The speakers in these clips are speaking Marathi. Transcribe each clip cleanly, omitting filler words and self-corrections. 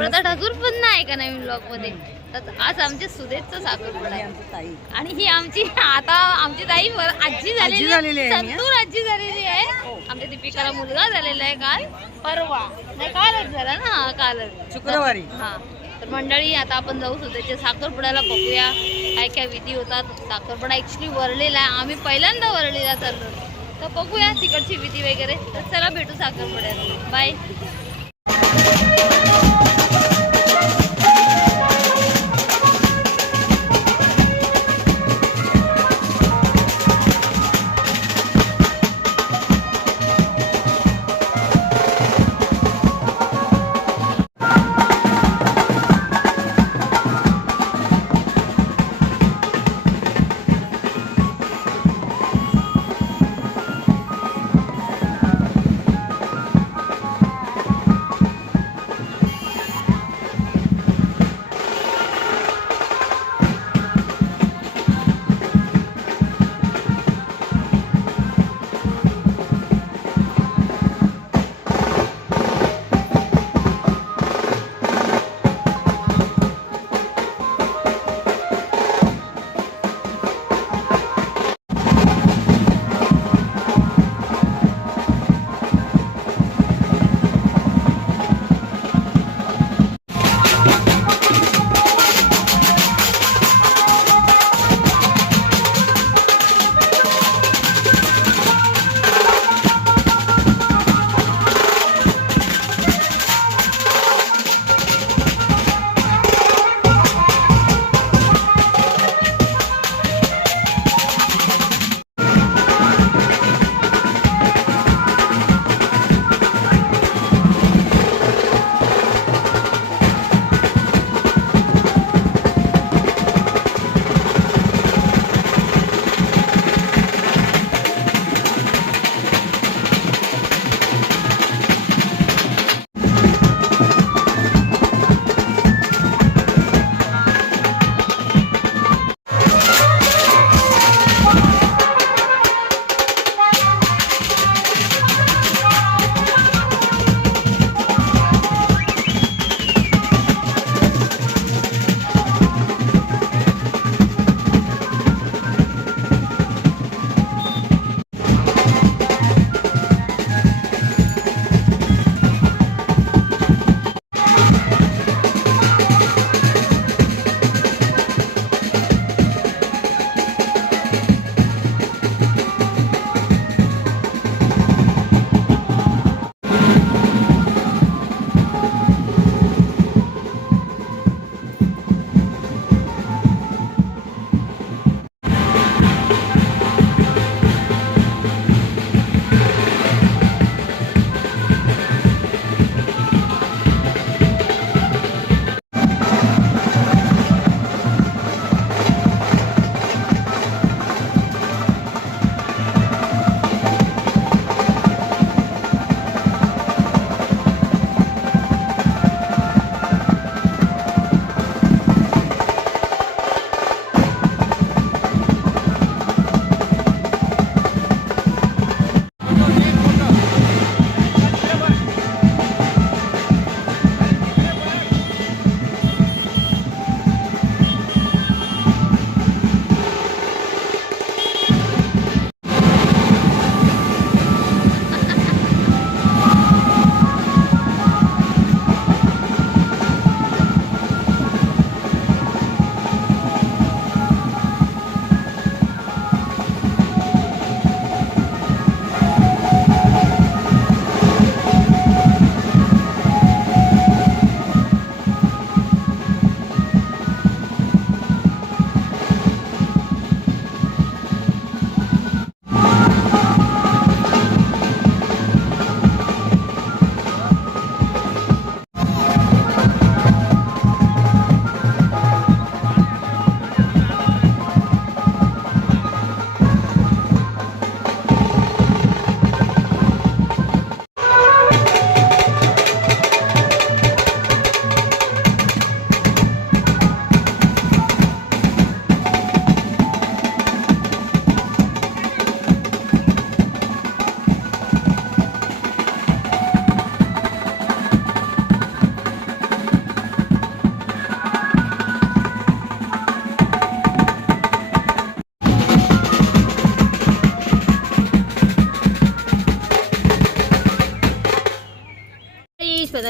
नम्रता ठाकूर पण नाही का नवीन ब्लॉग मध्ये. तर आज आमच्या सुदेशचा साखरपुडा आहे आणि ही आमची आता आमची ताई आजी झालेली आहे, संतूर आजी झालेली आहे. आमच्या दीपिकाला मुलगा झालेला आहे काल परवा, नाही कालच झाला ना, कालच शुक्रवारी. हा. तर मंडळी आता आपण जाऊ सुदेशच्या साखरपुड्याला, बघूया काय काय विधी होतात. साखरपुडा ऍक्च्युली वरलेला आहे, आम्ही पहिल्यांदा वरलेला चाललो, तर बघूया तिकडची विधी वगैरे. तर चला भेटू साखरपुड्याला, बाय.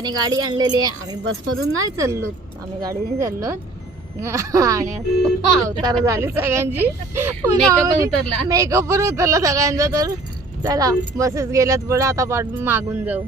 दादाने गाडी आणलेली आहे. आम्ही बसमधून नाही चाललो, आम्ही गाडीने चाललो. आणि अवतार झाली सगळ्यांची, मेकअप पण उतरला सगळ्यांचा. तर चला बसेस गेल्यात पुढे, आता मागून जाऊ.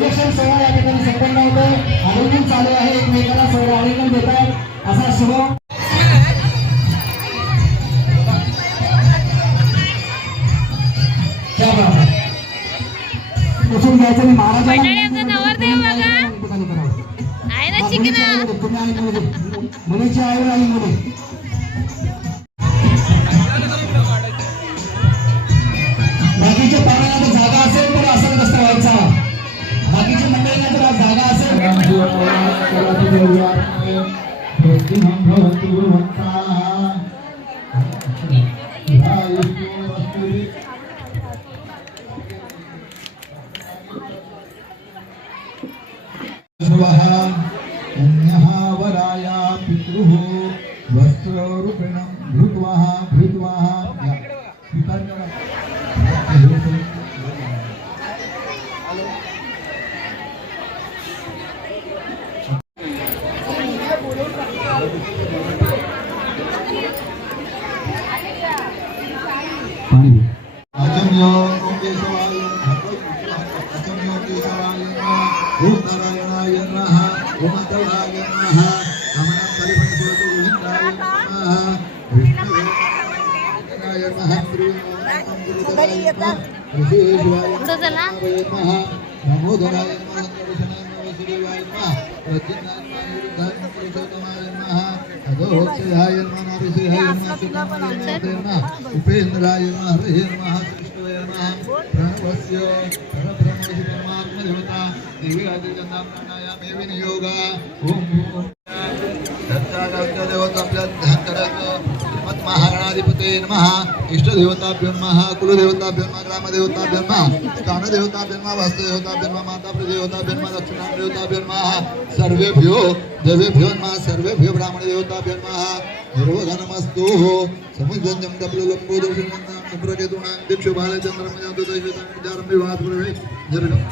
इलेक्शन सोहळा या ठिकाणी संपन्न होतो. आंदोलन चालू आहे, एकमेकाला सोहळा आलिंगन देत आहेत असा शुभ उचलून घ्यायचं आणि महाराजांना मुलीची आई आणि मुली बाकीच्या पाण्याला जागा असेल तर असं कसं व्हायचा. बाकीच्या मंडळींना जर जागा असेल वराया पितृः वस्त्ररूपिणं धृत्वा उपेन्द्राय महागणाधिपते नमः. इष्टदेवताभ्यो नमः. कुलदेवताभ्यो नमः. ग्रामदेवताभ्यो नमः. स्थानदेवताभ्यो नमः. वास्तुदेवताभ्यो नमः. मातापितृदेवताभ्यो नमः. दक्षिणादेवताभ्यो नमः. सर्वेभ्यो देवेभ्यो नमः. सर्वेभ्यो ब्राह्मणदेवताभ्यो नमः. निर्वघनमस्तु. समुद्रंजं कपिललंबोदर्शनं प्रकेतुनां दीक्षु बालचंद्रमया दुदयविदारं विवादपुरे जर्गम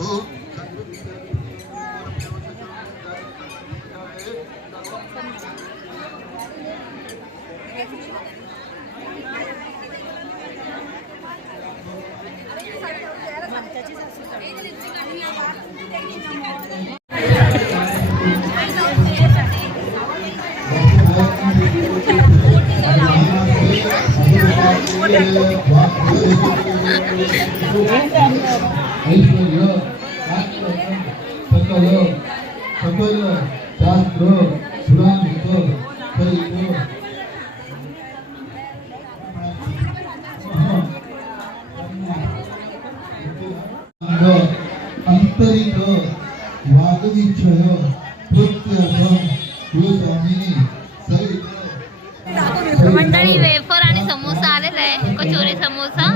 ओ अंतरिक वागविच्छय मंडळी वेफर आणि समोसा आलेला आहे. कचोरी समोसा,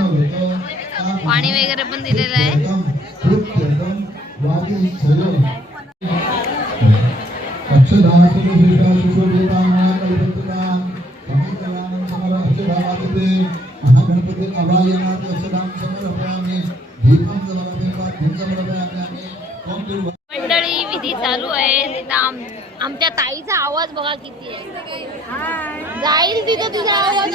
पाणी वगैरे पण दिलेलं आहे. मंडळी विधी चालू आहे. आमच्या ताईचा आवाज बघा किती आहे. जाईल तिथं तुझा आवाज.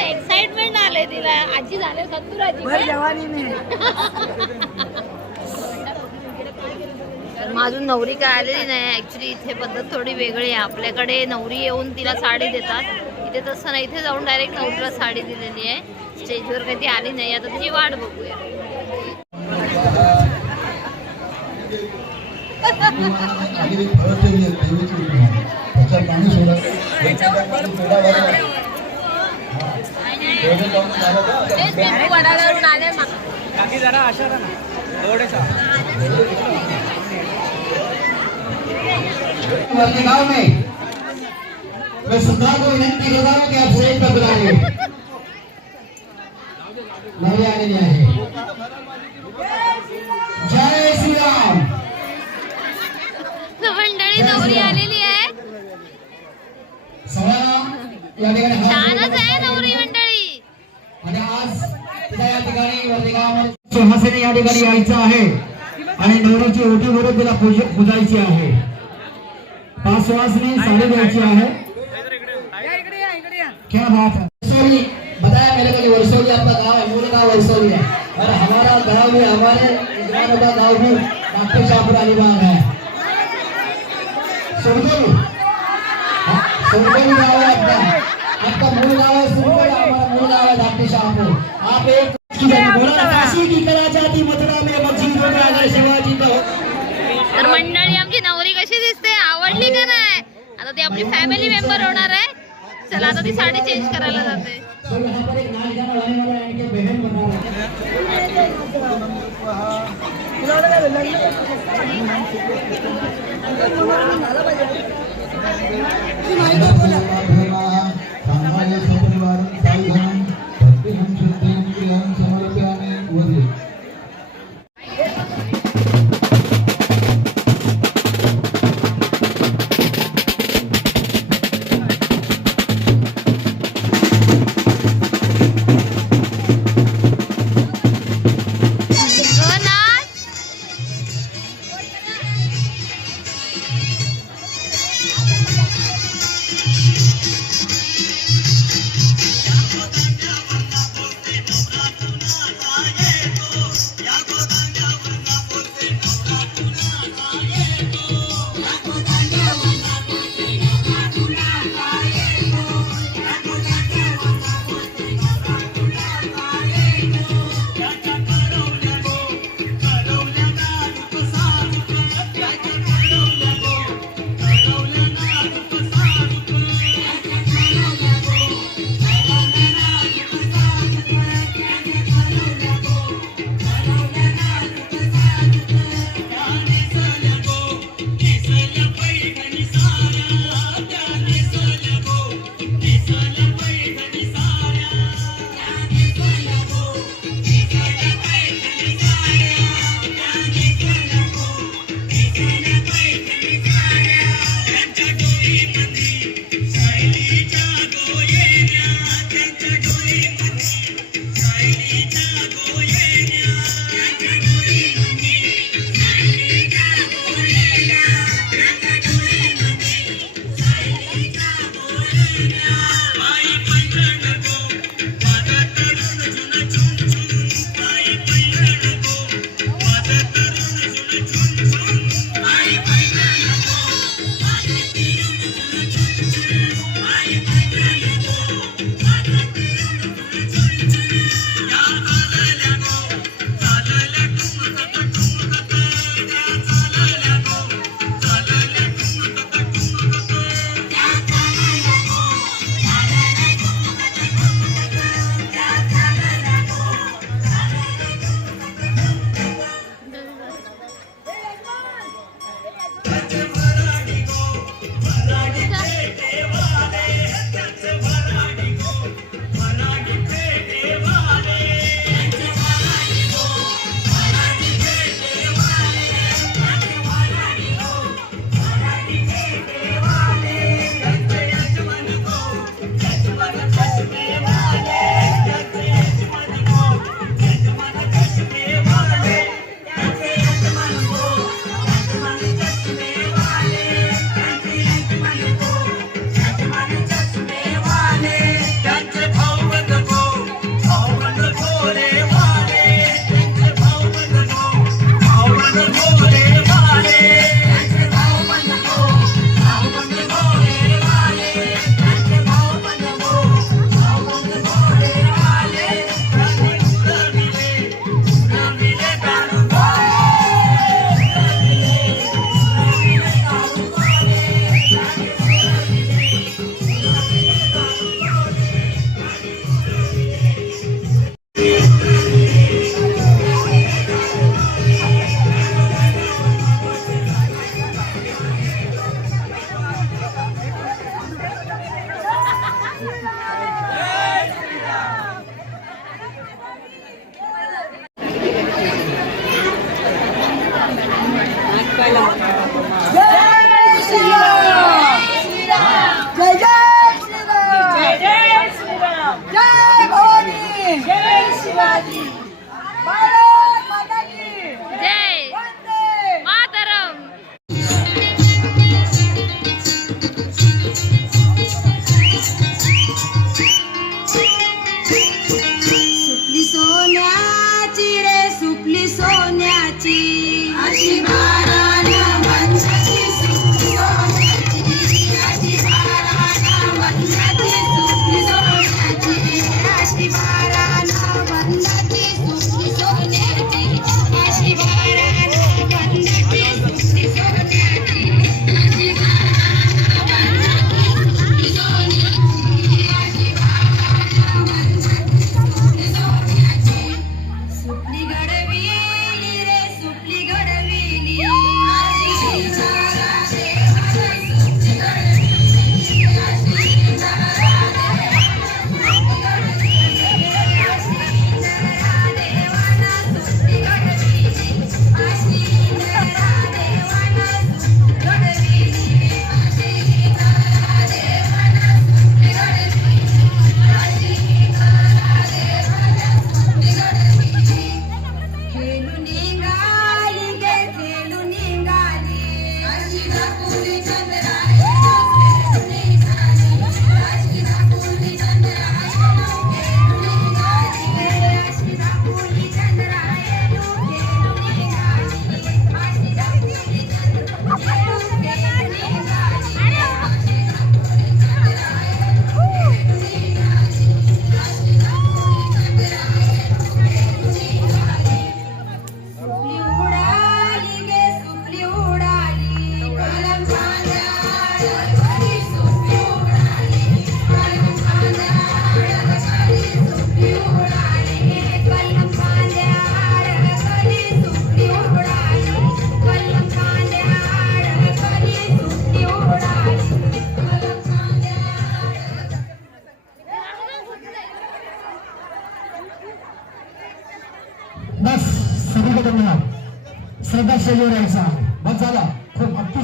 एक्साइटमेंट आले तिला. आजी झाले सत्तूराची अजून नवरी काय आलेली नाही. ऍक्च्युली इथे पद्धत थोडी वेगळी आहे. आपल्याकडे नवरी येऊन तिला साडी देतात, इथे तसं नाही. इथे जाऊन डायरेक्ट नवरीला साडी दिलेली आहे. स्टेजवर काही ती आली नाही. आता तिची वाट बघूया. गाँव में मैं सरकार को विनती करता हूँ कि आप सही पर बुलाइए. आलेली आहे. जय श्रीराम. मंडळी नवरी आलेली आहे. सगळ्यांना या ठिकाणी छानच आहे नवरी मंडळी. आणि आज तिला या ठिकाणी वर्धेगावामध्ये सुहासिनी या ठिकाणी यायचं आहे आणि नवरीची ओटी भरून तिला पुजायची आहे. पाच सुहासिनी साडी द्यायची आहे. क्या बात है. वर्सोली बताया मेरे को वर्सोली आपका गांव है, मूल गांव वर्सोली है और हमारा गांव भी हमारे इजराइल का गांव भी डॉक्टर शाहपुर अलीबाग है. सोनकोली गांव है आपका मूल गांव है सोनकोली. हमारा मूल गांव है डॉक्टर शाहपुर. आप एक बोला काशी की करा जाती मथुरा में मस्जिद में अगर शिवाजी का. तर मंडळी आमची नवरी कशी दिसते, आवडली का नाही? आता ती आपली फॅमिली मेंबर होणार आहे. चला आता ती साडी चेंज करायला जाते. तो यहाँ पर एक नाच गाना गाने वाला है इनके बहन बना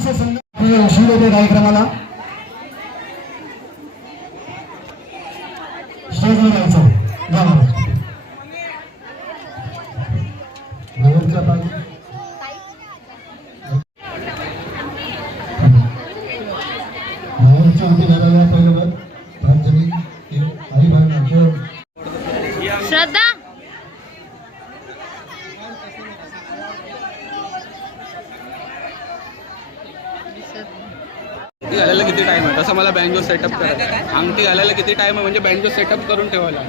छानसा संघ उशीर होते कार्यक्रमाला. स्टेजवर जायचं नवरच्या पाहिजे नवरच्या होती घराला पहिल्यावर प्रार्थनी हरिभावना श्रद्धा अंगठी घालायला किती टाइम आहे तसं मला बँजो सेटअप करायला अंगठी घालायला किती टाइम आहे म्हणजे बँजो सेटअप करून ठेवायला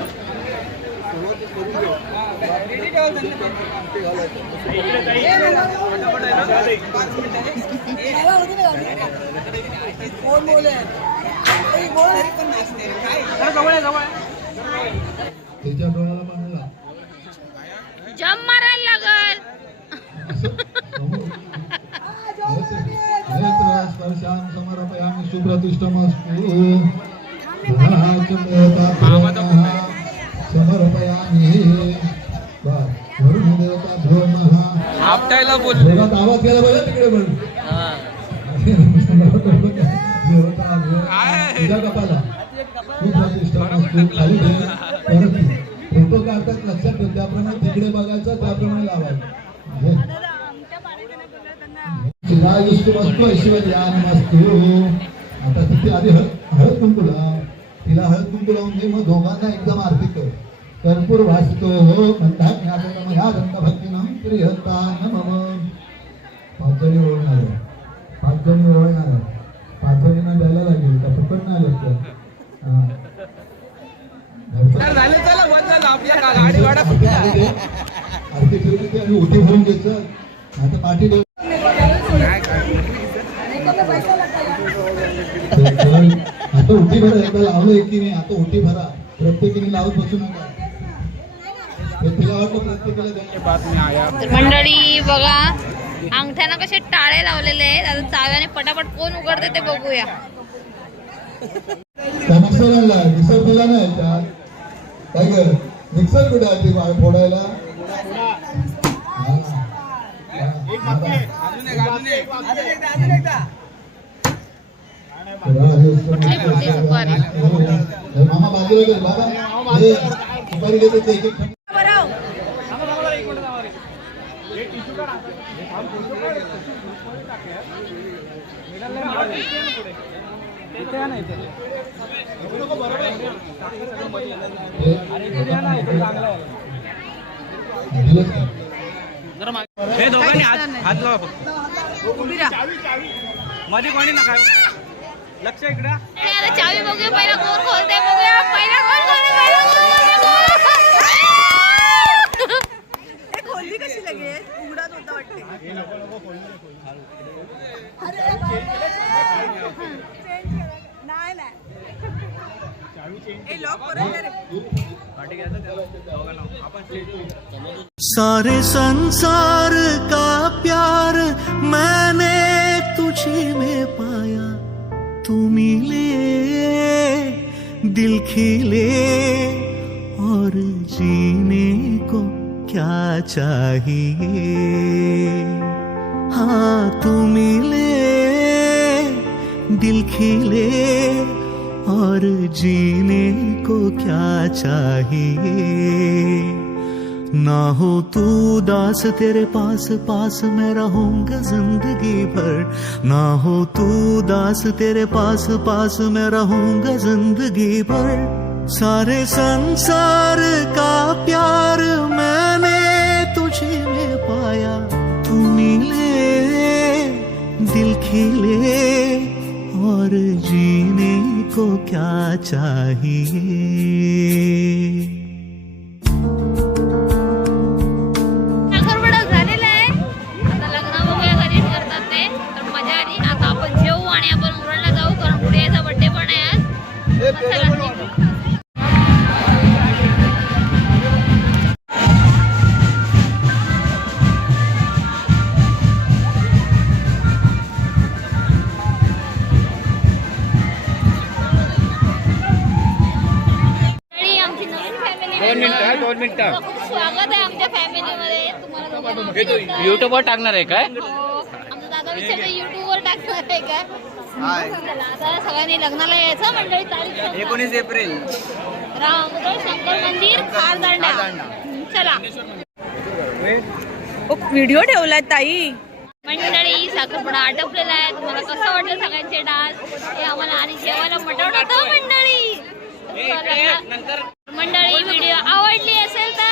तिच्या डोळ्याला बांधला जम मारायला लागल. स्पर्शां समर्पयामि सुप्रतिष्ठमस्तु समर्पयामि वरुणदेवता भो महा आपटायला बोल जोरात आवाज गेला पाहिजे तिकडे पण तुझ्या कपाला सुप्रतिष्ठमस्तु खाली परत फोटो काढतात लक्षात ठेव त्याप्रमाणे तिकडे बघायचं त्याप्रमाणे लावायचं चिरायुष्टमस्तु ऐश्वर्यानमस्तु. आता तिथे आधी हळद कुंकू लाव तिला हळद कुंकू लावून दे मग दोघांना एकदम आरती कर. कर्पूर भासतो म्हणतात या भक्तीनं प्रियता नमः. पाचजणी ओळणार पाचजणी ओळणार पाचजणींना द्यायला लागेल का फुकट नाही लागतं. आरती ठेवली ते आणि उठी भरून घ्यायचं आता पाठी ठेव आता उठी भरा एकदा लावलं की नाही आता उठी भरा प्रत्येकीने लावत बसू नका. तिला वाटलं प्रत्येकाला तर मंडळी बघा अंगठ्यानं कसे टाळे लावलेले आहेत. आता चाव्याने पटापट कोण उघडते ते बघूया. मिक्सर आणला मिक्सर दिला नाही त्यात काय कर मिक्सर कुठे आली फोडायला. मामा बाजूला गेल बाबा सुपारी घेते एक एक हे दोघांनी हात लावा फक्त मध्ये कोणी नका लक्ष इकडे. आता चावी बघूया पहिला कोण खोलते बघूया पहिला कोण खोलते खोलली कशी लगेच उघडत होता वाटते. नाही नाही लॉक सारे संसार का प्यार मैंने तुझी में पाया. तू मिले दिल खिले और जीने को क्या चाहिए. हाँ तू मिले दिल खिले और जीने को क्या चाहिए. ना हो तू दास तेरे पास पास मैं रहूंगा जिंदगी भर. ना हो तू दास तेरे पास पास मैं रहूंगा जिंदगी भर. सारे संसार का प्यार मैंने तुझे में पाया. तू मिले दिल खिले और जीने को क्या चाहिए. झालेला आहे. आता लग्न बघूया कधी करतात ते. तर मजा आली. आता आपण जेवू आणि आपण उरणला जाऊ कारण पुढे याचा बर्थडे पण आहे आज. दोन मिनिटं खूप स्वागत आहे आमच्या फॅमिलीमध्ये. तुम्हाला युट्यूबवर टाकणार आहे काय. आमचा दादा विचारतो युट्यूबवर लागणार आहे का? चला, आता सगळ्यांनी लग्नाला यायचं मंडळी. तारीख 19 एप्रिल रामगड शंकर मंदिर खारदांडा. चला व्हिडिओ ठेवलाय ताई. मंडळी साखरपुडा आटोपलेला आहे. तुम्हाला कसं वाटलं सगळ्यांचे डान्स हे आम्हाला आणि जेवायला मटण होतं मंडळी. मंडळी व्हिडिओ आवडली असेल तर